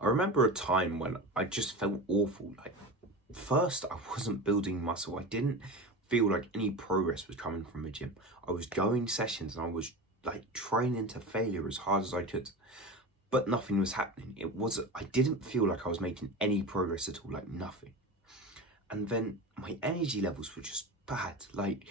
I remember a time when I just felt awful. Like, first, I wasn't building muscle. I didn't feel like any progress was coming from the gym. I was going sessions and I was like training to failure as hard as I could, but nothing was happening. I didn't feel like I was making any progress at all, like nothing. And then my energy levels were just bad. Like,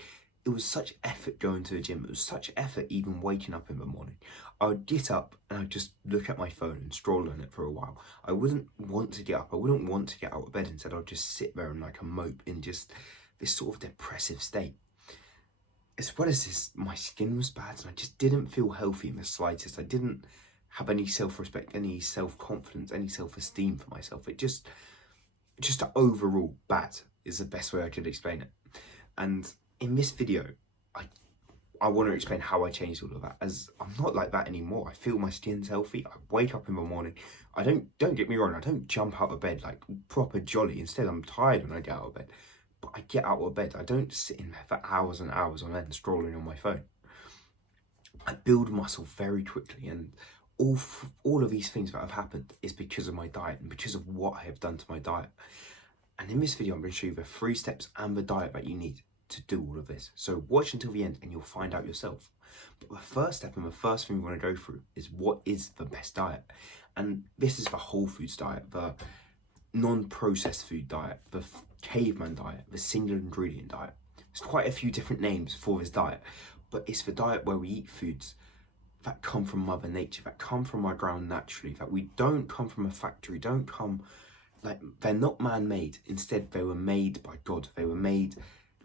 it was such effort going to the gym. It was such effort even waking up in the morning. I would get up and I'd just look at my phone and scroll on it for a while. I wouldn't want to get up. I wouldn't want to get out of bed. Instead, I'd just sit there in like a mope in just this sort of depressive state. As well as this, my skin was bad and I just didn't feel healthy in the slightest. I didn't have any self-respect, any self-confidence, any self-esteem for myself. Just overall bad is the best way I could explain it. And in this video, I want to explain how I changed all of that, as I'm not like that anymore. I feel my skin's healthy. I wake up in the morning. Don't get me wrong, I don't jump out of bed like proper jolly. Instead, I'm tired when I get out of bed. But I get out of bed. I don't sit in there for hours and hours on end scrolling on my phone. I build muscle very quickly, and all of these things that have happened is because of my diet and because of what I have done to my diet. And in this video, I'm going to show you the 3 steps and the diet that you need to do all of this. So watch until the end and you'll find out yourself. But the first step and the first thing we want to go through is what is the best diet. And this is the whole foods diet, the non-processed food diet, the caveman diet, the single ingredient diet. There's quite a few different names for this diet, but it's the diet where we eat foods that come from Mother Nature, that come from our ground naturally, that we don't come from a factory, don't come, like, they're not man-made. Instead, they were made by God. They were made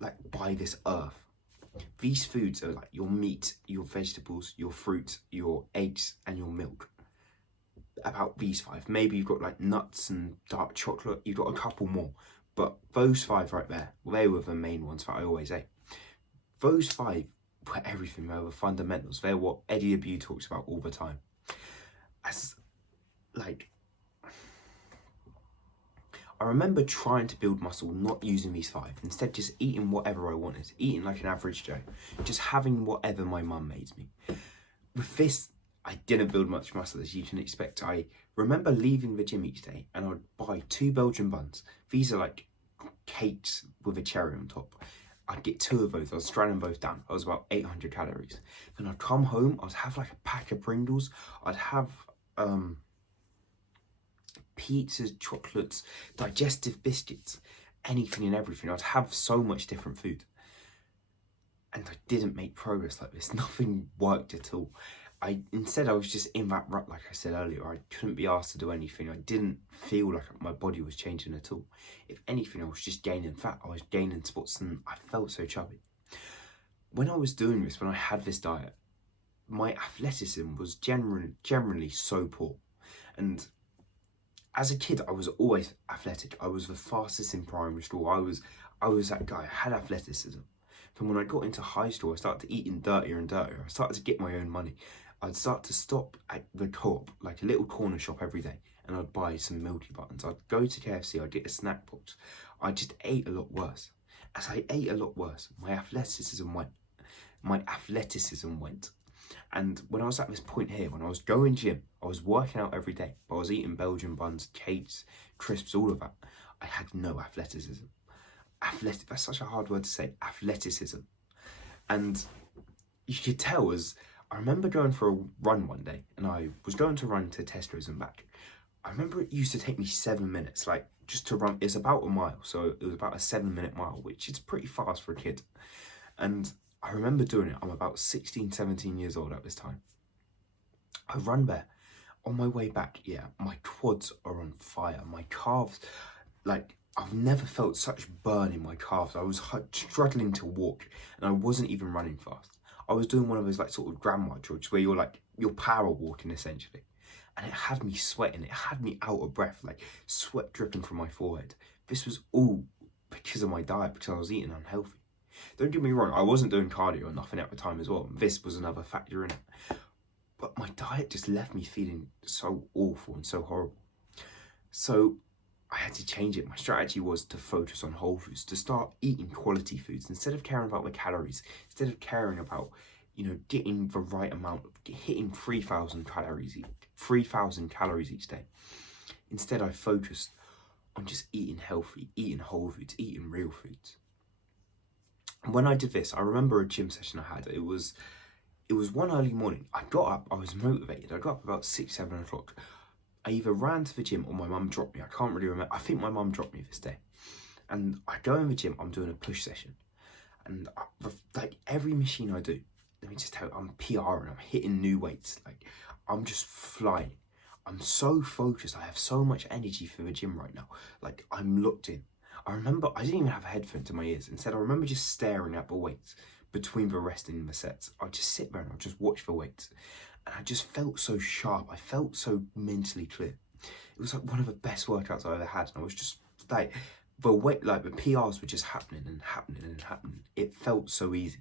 like by this earth. These foods are like your meat, your vegetables, your fruit, your eggs, and your milk. About these 5. Maybe you've got like nuts and dark chocolate. You've got a couple more, but those 5 right there, they were the main ones that I always ate. Those 5 were everything. They were fundamentals. They're what Eddie Abuse talks about all the time. As like, I remember trying to build muscle not using these 5, instead just eating whatever I wanted, eating like an average Joe, just having whatever my mum made me. With this, I didn't build much muscle, as you can expect. I remember leaving the gym each day and I would buy 2 Belgian buns. These are like cakes with a cherry on top. I'd get 2 of those. I was straining them both down. I was about 800 calories. Then I'd come home. I'd have like a pack of Pringles. I'd have pizzas, chocolates, digestive biscuits, anything and everything. I'd have so much different food. And I didn't make progress like this. Nothing worked at all. Instead, I was just in that rut, like I said earlier. I couldn't be asked to do anything. I didn't feel like my body was changing at all. If anything, I was just gaining fat. I was gaining spots and I felt so chubby. When I was doing this, when I had this diet, my athleticism was generally so poor. And as a kid, I was always athletic. I was the fastest in primary school. I was that guy. I had athleticism. Then when I got into high school, I started eating dirtier and dirtier. I started to get my own money. I'd start to stop at the Co-op, like a little corner shop every day, and I'd buy some Milky Buttons. I'd go to KFC, I'd get a snack box. I just ate a lot worse. As I ate a lot worse, my athleticism went. And when I was at this point here, when I was going gym, I was working out every day, but I was eating Belgian buns, cakes, crisps, all of that. I had no athleticism. That's such a hard word to say, athleticism. And you could tell, as I remember going for a run one day, and I was going to run to Tesco's and back. I remember it used to take me 7 minutes, like, just to run. It's about a mile, so it was about a 7-minute mile, which is pretty fast for a kid. And I remember doing it. I'm about 16, 17 years old at this time. I run there. On my way back, yeah, my quads are on fire. My calves, like, I've never felt such burn in my calves. I was struggling to walk, and I wasn't even running fast. I was doing one of those like sort of grandma jogs where you're power walking essentially. And it had me sweating, it had me out of breath, like sweat dripping from my forehead. This was all because of my diet, because I was eating unhealthy. Don't get me wrong, I wasn't doing cardio or nothing at the time as well. This was another factor in it. But my diet just left me feeling so awful and so horrible. So I had to change it. My strategy was to focus on whole foods, to start eating quality foods instead of caring about the calories, instead of caring about, getting the right amount, hitting 3,000 calories each day. Instead, I focused on just eating healthy, eating whole foods, eating real foods. And when I did this, I remember a gym session I had. It was one early morning. I got up, I was motivated. I got up about 6, 7 o'clock. I either ran to the gym or my mum dropped me. I can't really remember. I think my mum dropped me this day. And I go in the gym, I'm doing a push session. And like every machine I do, let me just tell you, I'm PRing, I'm hitting new weights. Like, I'm just flying. I'm so focused. I have so much energy for the gym right now. Like, I'm locked in. I remember I didn't even have a headphone to my ears. Instead, I remember just staring at the weights between the rest and the sets. I'd just sit there and I'd just watch the weights. And I just felt so sharp. I felt so mentally clear. It was like one of the best workouts I ever had. And I was just like, the PRs were just happening and happening and happening. It felt so easy.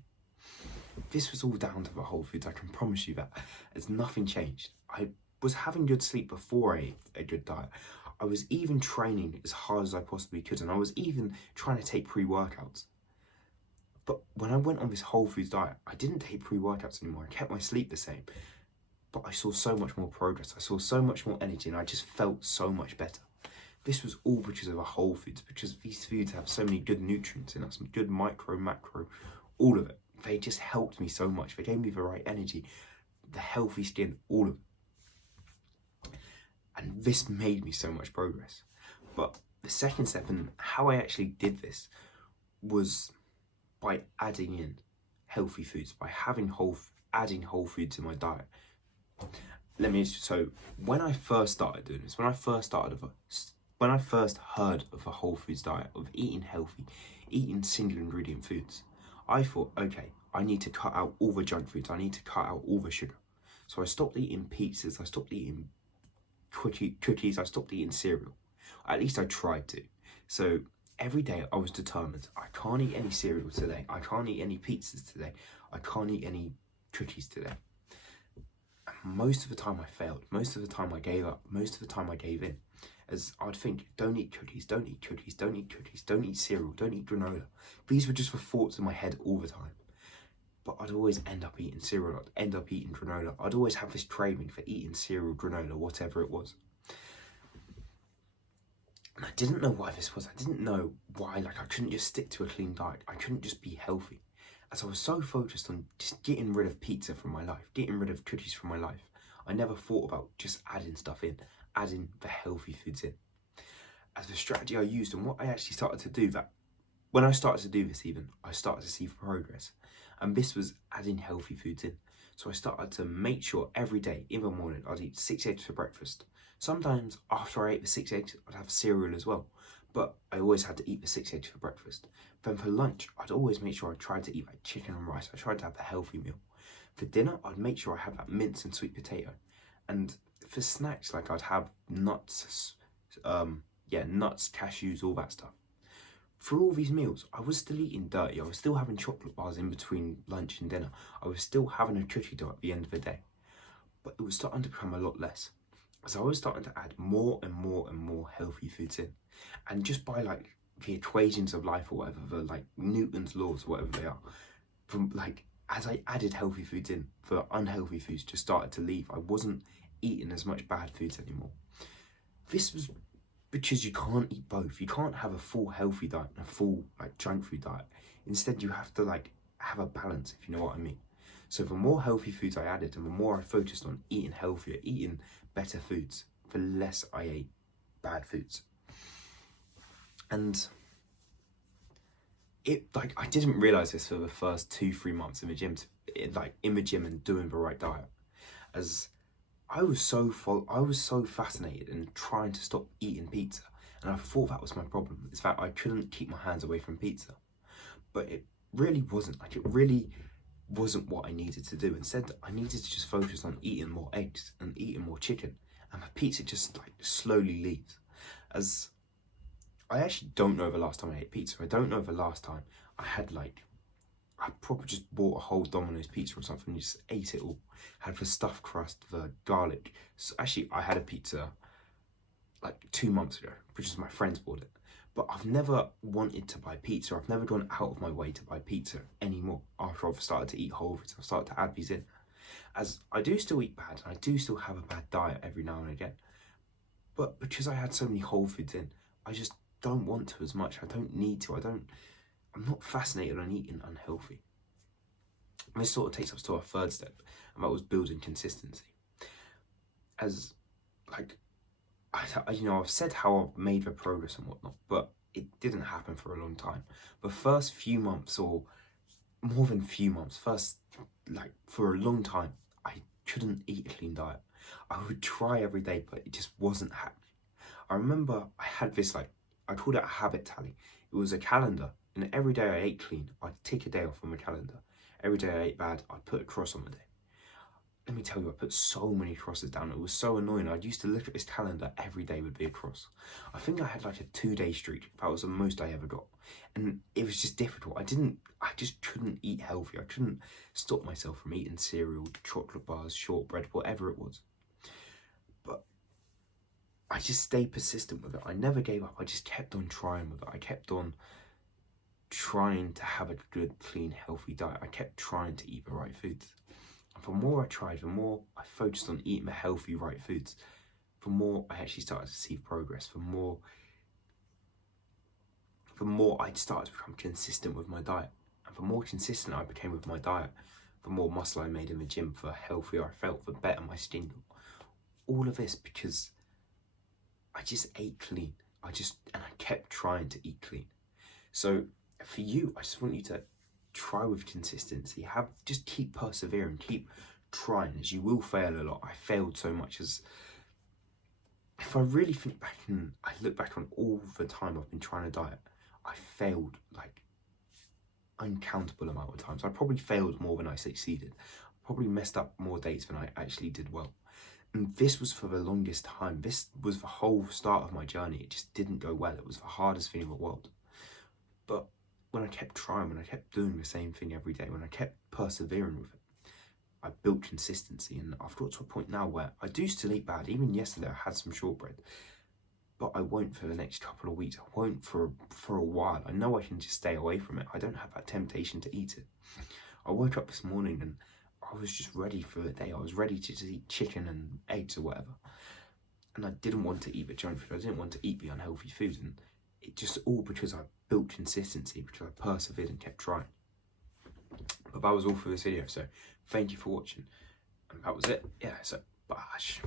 This was all down to the whole foods, I can promise you that. As nothing changed. I was having good sleep before I ate a good diet. I was even training as hard as I possibly could, and I was even trying to take pre-workouts. But when I went on this whole foods diet, I didn't take pre-workouts anymore. I kept my sleep the same. But I saw so much more progress. I saw so much more energy, and I just felt so much better. This was all because of the whole foods, because these foods have so many good nutrients in us, some good micro, macro, all of it. They just helped me so much. They gave me the right energy, the healthy skin, all of it. And this made me so much progress. But the second step, and how I actually did this, was by adding in healthy foods, by adding whole foods in my diet. So when I first started doing this, when I first heard of a whole foods diet, of eating healthy, eating single ingredient foods, I thought, okay, I need to cut out all the junk foods. I need to cut out all the sugar. So I stopped eating pizzas. I stopped eating cookies. I stopped eating cereal. At least I tried to. So every day I was determined, I can't eat any cereal today. I can't eat any pizzas today. I can't eat any cookies today. And most of the time I failed. Most of the time I gave up. Most of the time I gave in. As I'd think, don't eat cookies, don't eat cookies, don't eat cookies, don't eat cereal, don't eat granola. These were just the thoughts in my head all the time. But I'd always end up eating cereal, I'd end up eating granola. I'd always have this craving for eating cereal, granola, whatever it was. And I didn't know why this was. I didn't know why, I couldn't just stick to a clean diet. I couldn't just be healthy. As I was so focused on just getting rid of pizza from my life, getting rid of cookies from my life, I never thought about just adding stuff in, adding the healthy foods in. As the strategy I used and what I actually started to do, that when I started to do this even, I started to see progress. And this was adding healthy foods in. So I started to make sure every day in the morning I'd eat 6 eggs for breakfast. Sometimes after I ate the 6 eggs, I'd have cereal as well. But I always had to eat the 6 eggs for breakfast. Then for lunch, I'd always make sure I tried to eat chicken and rice. I tried to have a healthy meal. For dinner, I'd make sure I had that mince and sweet potato. And for snacks, I'd have nuts, nuts, cashews, all that stuff. For all these meals, I was still eating dirty. I was still having chocolate bars in between lunch and dinner. I was still having a cookie dough at the end of the day. But it was starting to become a lot less. So I was starting to add more and more and more healthy foods in. And just by the equations of life or whatever, the Newton's laws or whatever they are, as I added healthy foods in, the unhealthy foods just started to leave. I wasn't eating as much bad foods anymore. This was because you can't eat both. You can't have a full healthy diet and a full junk food diet. Instead, you have to have a balance, if you know what I mean. So the more healthy foods I added and the more I focused on eating healthier, eating better foods, the less I ate bad foods. And I didn't realize this for the first 2-3 months in the gym, and doing the right diet, as I was so fascinated in trying to stop eating pizza, and I thought that was my problem. Is that I couldn't keep my hands away from pizza, but it really wasn't. It really wasn't what I needed to do. Instead, I needed to just focus on eating more eggs and eating more chicken, and my pizza just slowly leaves. As I actually don't know the last time I ate pizza. I don't know the last time I had I probably just bought a whole Domino's pizza or something and just ate it all. Had the stuffed crust, the garlic. So actually, I had a pizza 2 months ago, because my friends bought it. But I've never wanted to buy pizza. I've never gone out of my way to buy pizza anymore after I've started to eat whole foods. I've started to add these in. As I do still eat bad, and I do still have a bad diet every now and again. But because I had so many whole foods in, I just don't want to as much. I don't need to. I'm not fascinated on eating unhealthy. And this sort of takes us to our third step, and that was building consistency. As like, I've said how I've made the progress and whatnot, but it didn't happen for a long time. The first few months, or more than few months, for a long time, I couldn't eat a clean diet. I would try every day, but it just wasn't happening. I remember I had this, I called it a habit tally. It was a calendar, and every day I ate clean, I'd tick a day off on my calendar. Every day I ate bad, I'd put a cross on the day. Let me tell you, I put so many crosses down. It was so annoying. I used to look at this calendar, every day would be a cross. I think I had like a 2-day streak. That was the most I ever got. And it was just difficult. I just couldn't eat healthy. I couldn't stop myself from eating cereal, chocolate bars, shortbread, whatever it was. But I just stayed persistent with it. I never gave up. I just kept on trying with it. I kept on trying to have a good, clean, healthy diet. I kept trying to eat the right foods. And the more I tried, the more I focused on eating the healthy, right foods, the more I actually started to see progress, the more I started to become consistent with my diet. And the more consistent I became with my diet, the more muscle I made in the gym, the healthier I felt, the better my skin got. All of this because I just ate clean. I kept trying to eat clean. So for you, I just want you to try with consistency. Just keep persevering, keep trying, as you will fail a lot. I failed so much. As if I really think back and I look back on all the time I've been trying to diet, I failed like uncountable amount of times. I probably failed more than I succeeded. Probably messed up more dates than I actually did well. And this was for the longest time. This was the whole start of my journey. It just didn't go well. It was the hardest thing in the world. But when I kept trying, when I kept doing the same thing every day, when I kept persevering with it, I built consistency. And I've got to a point now where I do still eat bad. Even yesterday, I had some shortbread. But I won't for the next couple of weeks. I won't for a while. I know I can just stay away from it. I don't have that temptation to eat it. I woke up this morning and I was just ready for the day. I was ready to just eat chicken and eggs or whatever. And I didn't want to eat the junk food. I didn't want to eat the unhealthy food. And it just all because I built consistency, because I persevered and kept trying. But that was all for this video. So thank you for watching. And that was it. Yeah, so bash.